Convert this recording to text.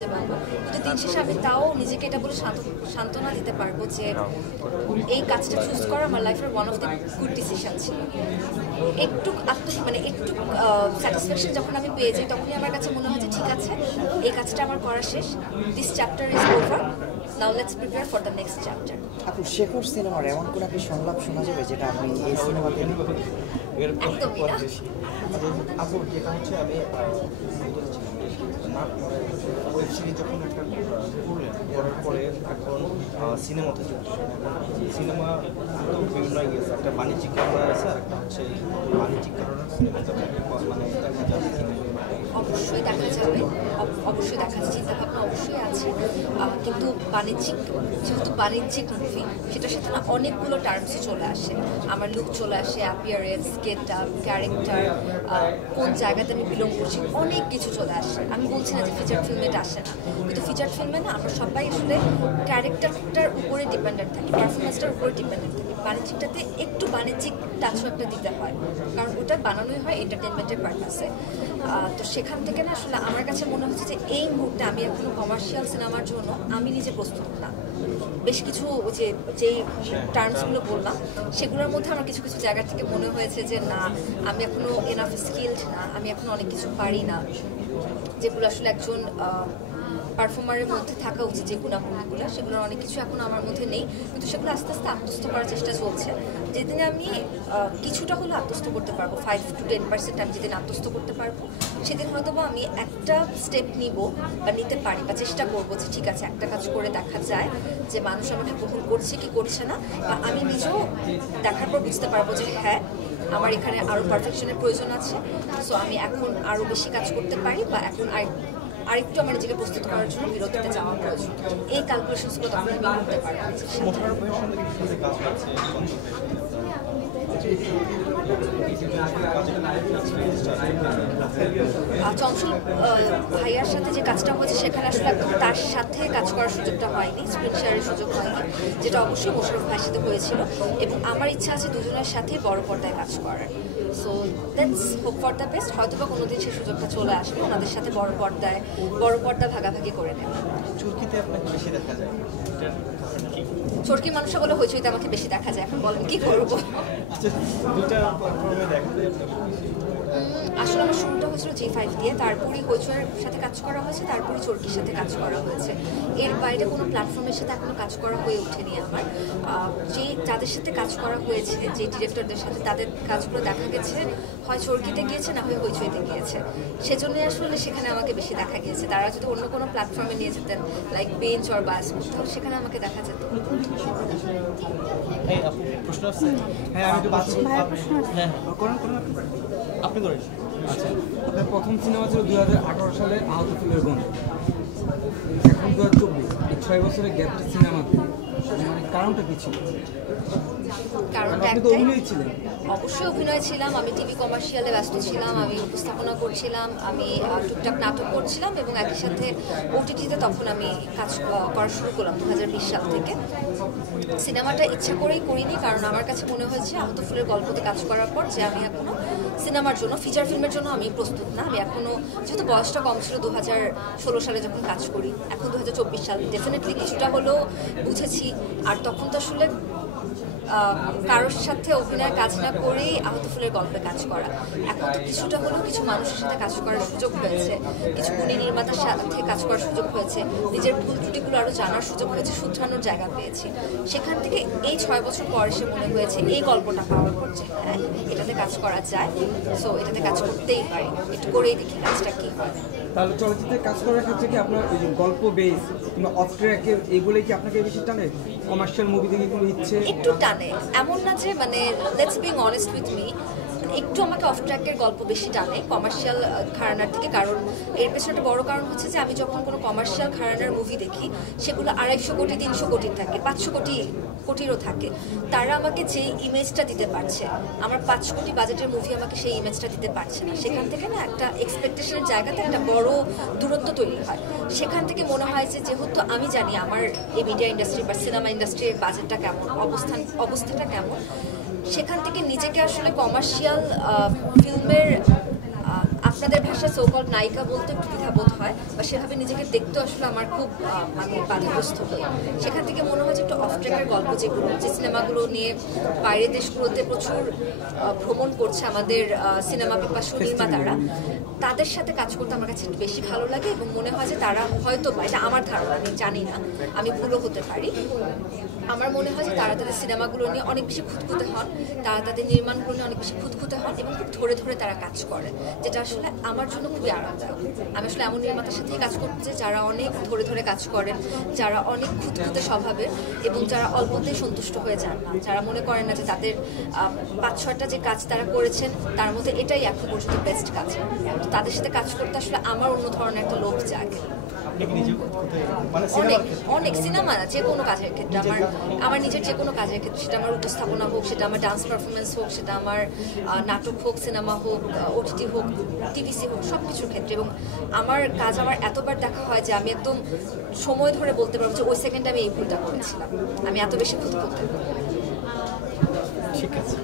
কিন্তু দিন শেষে আমি তাও নিজেকে এটা বলে সান্ত্বনা দিতে পারবো যে এই কাজটা চুজ করা আমার লাইফের one of the good decision ছিল। একটু একটু স্যাটিসফ্যাকশন যখন আমি পেয়ে যাই তখনই আমার কাছে মনে হয় যে ঠিক আছে, এই কাজটা আমার করা শেষ, this chapter is over, now let's prepare for the next chapter. আপু শেখর সিনেমার এমন কোন একটি সংলাপ শোনা যাবে যেটা আপনি এই সিনেমাতে একদমই না। আপু যেটা হচ্ছে আমি ওয়েব সিরিজ যখন একটা করলেন করার পরে এখন সিনেমাতে চলছে। সিনেমা তো বিভিন্ন গেছে, একটা বাণিজ্যিক কারণ আছে আর একটা হচ্ছে বাণিজ্যিক কারণে সিনেমাটা মানে দেখা যাবে। অবশ্যই দেখা যাবে, অবশ্যই দেখা যাচ্ছে, চিন্তাভাবনা অবশ্যই আছে, কিন্তু যেহেতু বাণিজ্যিক মুভি সেটার সাথে না অনেকগুলো টার্মস চলে আসে, আমার লুক চলে আসে, অ্যাপিয়ারেন্স, গেট আপ, ক্যারেক্টার, কোন জায়গাতে আমি বিলং করছি, অনেক কিছু চলে আসে। আমি বলছি না যে ফিচার ফিল্মে এটা আসে না, কিন্তু ফিচার ফিল্মে না আমরা সবাই আসলে ক্যারেক্টারটার উপরে ডিপেন্ডেন্ট থাকি, পারফরমেন্সটার উপরে ডিপেন্ডেন্ট থাকি। বাণিজ্যিকটাতে একটু বাণিজ্যিক টাচও একটা দিতে হয়, কারণ ওটা বানানোই হয় এন্টারটেনমেন্টের পারপাসে। তো সেখান থেকে না আসলে আমার কাছে মনে হচ্ছে যে এই মুহূর্তে আমি এখনো কমার্শিয়াল সিনেমার জন্য আমি নিজে প্রস্তুত না। বেশ কিছু যেই টার্মসগুলো বললাম সেগুলোর মধ্যে আমার কিছু কিছু জায়গা থেকে মনে হয়েছে যে না, আমি এখনো এনাফ স্কিলড না, আমি এখনো অনেক কিছু পারি না, যেগুলো আসলে একজন পারফর্মারের মধ্যে থাকা উচিত, যে গুণাগুণগুলো সেগুলোর অনেক কিছু এখন আমার মধ্যে নেই, কিন্তু সেগুলো আস্তে আস্তে আত্মস্থ করার চেষ্টা চলছে। যেদিনে আমি কিছুটা হলেও আত্মস্থ করতে পারবো, 5 to 10% আমি যেদিন আত্মস্থ করতে পারবো, সেদিন হয়তো বা আমি একটা স্টেপ নিব বা নিতে পারি বা চেষ্টা করবো যে ঠিক আছে, একটা কাজ করে দেখা যায় যে মানুষ আমাকে গ্রহণ করছে কি করছে না, বা আমি নিজেও দেখার পর বুঝতে পারবো যে হ্যাঁ, আমার এখানে আরও পারফেকশনের প্রয়োজন আছে, সো আমি এখন আরও বেশি কাজ করতে পারি, বা এখন আরেকটু আমার নিজেকে প্রস্তুত করার জন্য বিরতিতে যাওয়া প্রয়োজন। এই ক্যালকুলেশনসগুলো তখন আমি করতে পারবো। চঞ্চল ভাইয়ার সাথে যে কাজটা হয়েছে সেখানে আসলে একদম তার সাথে কাজ করার সুযোগটা হয়নি, স্ক্রিন শেয়ারের সুযোগ হয়নি, যেটা অবশ্যই মোশাররফ ভাইয়ের সাথে হয়েছিল, এবং আমার ইচ্ছা আছে দুজনের সাথে বড় পর্দায় কাজ করার। So let's hope for the best, হয়তো বা কোনোদিন সেই সুযোগটা চলে আসবে ওনাদের সাথে বড় পর্দা ভাগাভাগি করে নেব। চরকিতে আপনাকে বেশি দেখা যায়, চরকি মানুষ বলে হইচইতে আমাকে বেশি দেখা যায়, এখন বলেন কি করবো। আসলে আমার শুরুটা হয়েছিল G5 দিয়ে, তারপরই হইচইয়ের সাথে কাজ করা হয়েছে, তারপরে চরকির সাথে কাজ করা হয়েছে। এর বাইরে কোনো প্ল্যাটফর্মের সাথে এখনো কাজ করা হয়ে ওঠেনি আমার। যাদের সাথে কাজ করা হয়েছে, যে ডিরেক্টরদের সাথে, তাদের কাজগুলো দেখা গেছে হয় চরকিতে গিয়েছে, না হয় হইচইতে গিয়েছে, সেজন্যই আসলে সেখানে আমাকে বেশি দেখা গিয়েছে। তারা যদি অন্য কোনো প্ল্যাটফর্মে নিয়ে যেতেন, লাইক বেঞ্চ অর বাস, তাহলে সেখানে আমাকে দেখা যেত। প্রশ্ন আছে? হ্যাঁ, আমি তো আপনি করেন। আচ্ছা, আপনার প্রথম সিনেমা ছিল 2018 সালে আহত ফুলের গন্ধ, এখন 2024, এই 6 বছরের গ্যাপটা সিনেমাতে, মানে কারণটা কি ছিল? কারণটা আপনি তো অভিনয় ছিলেন। অবশ্যই অভিনয় ছিলাম, আমি টিভি কমার্শিয়ালে ব্যস্ত ছিলাম, আমি উপস্থাপনা করছিলাম, আমি টুকটাক নাটক করছিলাম, এবং একই সাথে OTT-তে তখন আমি কাজ করা শুরু করলাম 2020 সাল থেকে। সিনেমাটা ইচ্ছা করেই করিনি, কারণ আমার কাছে মনে হয়েছে আহত ফুলের গল্পতে কাজ করার পর যে আমি এখনো সিনেমার জন্য, ফিচার ফিল্মের জন্য আমি প্রস্তুত না। আমি এখনো, যেহেতু বয়সটা কম ছিল 2016 সালে যখন কাজ করি, এখন 2024 সাল, ডেফিনেটলি কিছুটা হলেও বুঝেছি। আর তখন তো আসলে কারোর সাথে অভিনয়ের কাজ না করেই আহত ফুলের গল্পে কাজ করা, এখন তো কিছুটা হলেও কিছু মানুষের সাথে কাজ করার সুযোগ হয়েছে, কিছু গুণী নির্মাতার সাথে কাজ করার সুযোগ হয়েছে, নিজের ভুল ত্রুটিগুলো আরও জানার সুযোগ হয়েছে, শুধরানোর জায়গা পেয়েছি। সেখান থেকে এই 6 বছর পর এসে মনে হয়েছে এই গল্পটা পাওয়ার পর যে হ্যাঁ, এটাতে কাজ করা যায়, সো এটাতে কাজ করতেই পারি, একটু করেই দেখি কাজটা কী হয়। তাহলে চলচ্চিত্রে কাজ করার ক্ষেত্রে কি আপনার ওই যে গল্প বেস কিংবা অফ ট্র্যাকের এইগুলোই কি আপনাকে বেশি টানে? কমার্শিয়াল মুভি দেখে কোনো ইচ্ছে একটু টানে, এমন না যে, মানে let's being honest with me, একটু আমাকে অফ ট্র্যাকের গল্প বেশি টানে কমার্শিয়াল ঘরানার থেকে। কারণ এর পেছনে একটা বড় কারণ হচ্ছে যে আমি যখন কোনো কমার্শিয়াল ঘরানার মুভি দেখি, সেগুলো 250 কোটি 300 কোটির থাকে, 500 কোটিরও থাকে। তারা আমাকে যে ইমেজটা দিতে পারছে, আমার 5 কোটি বাজেটের মুভি আমাকে সেই ইমেজটা দিতে পারছে না। সেখান থেকে না একটা এক্সপেকটেশনের জায়গাতে একটা বড় দূরত্ব তৈরি হয়। সেখান থেকে মনে হয় যে, যেহেতু আমি জানি আমার এই মিডিয়া ইন্ডাস্ট্রি বা সিনেমা ইন্ডাস্ট্রির বাজেটটা কেমন, অবস্থাটা কেমন, সেখান থেকে নিজেকে আসলে কমার্শিয়াল ফিল্মের আপনাদের ভাষায় সোকল নায়িকা বলতে একটু দ্বিধাবোধ হয়, বা সেভাবে নিজেকে দেখতে আসলে আমার খুব আমি বাধাগ্রস্ত হই। সেখান থেকে মনে হয় যে একটু অফ ট্র্যাকের গল্প যেগুলো, যে সিনেমাগুলো নিয়ে বাইরের দেশগুলোতে প্রচুর ভ্রমণ করছে আমাদের সিনেমা পিপাসু নির্মাতারা, তাদের সাথে কাজ করতে আমার কাছে একটু বেশি ভালো লাগে। এবং মনে হয় যে তারা হয়তো বা, এটা আমার ধারণা, আমি জানি না, আমি ভুলও হতে পারি, আমার মনে হয় যে তারা তাদের সিনেমাগুলো নিয়ে অনেক বেশি খুঁতখুঁতে হন, তারা তাদের নির্মাণগুলো নিয়ে অনেক বেশি খুঁতখুঁতে হন এবং খুব ধরে ধরে তারা কাজ করে, যেটা আসলে আমার জন্য খুবই আরামদায়ক। আমি আসলে এমন নির্মাতার সাথেই কাজ করতে চাই যারা অনেক ধরে ধরে কাজ করেন, যারা অনেক খুঁতখুঁতে স্বভাবের এবং যারা অল্পতেই সন্তুষ্ট হয়ে যান না, যারা মনে করেন না যে তাদের 5-6টা যে কাজ তারা করেছেন তার মধ্যে এটাই এখন পর্যন্ত বেস্ট কাজ। তো তাদের সাথে কাজ করতে আসলে আমার অন্য ধরনের একটা লোভ জাগে। আপনি কি নিজে মানে অনেক অনেক সিনেমা না, যে কোনো কাজের ক্ষেত্রে, আমার নিজের যে কোনো কাজের ক্ষেত্রে, সেটা আমার উপস্থাপনা হোক, সেটা আমার ডান্স পারফরমেন্স হোক, সেটা আমার নাটক হোক, সিনেমা হোক, ওটিটি হোক, টিভিসি হোক, সব কিছুর ক্ষেত্রে। এবং আমার কাজ আমার এতবার দেখা হয় যে আমি একদম সময় ধরে বলতে পারবো যে ওই সেকেন্ডে আমি এই ভুলটা করেছিলাম, আমি এত বেশি খুঁতখুঁতে। ঠিক আছে।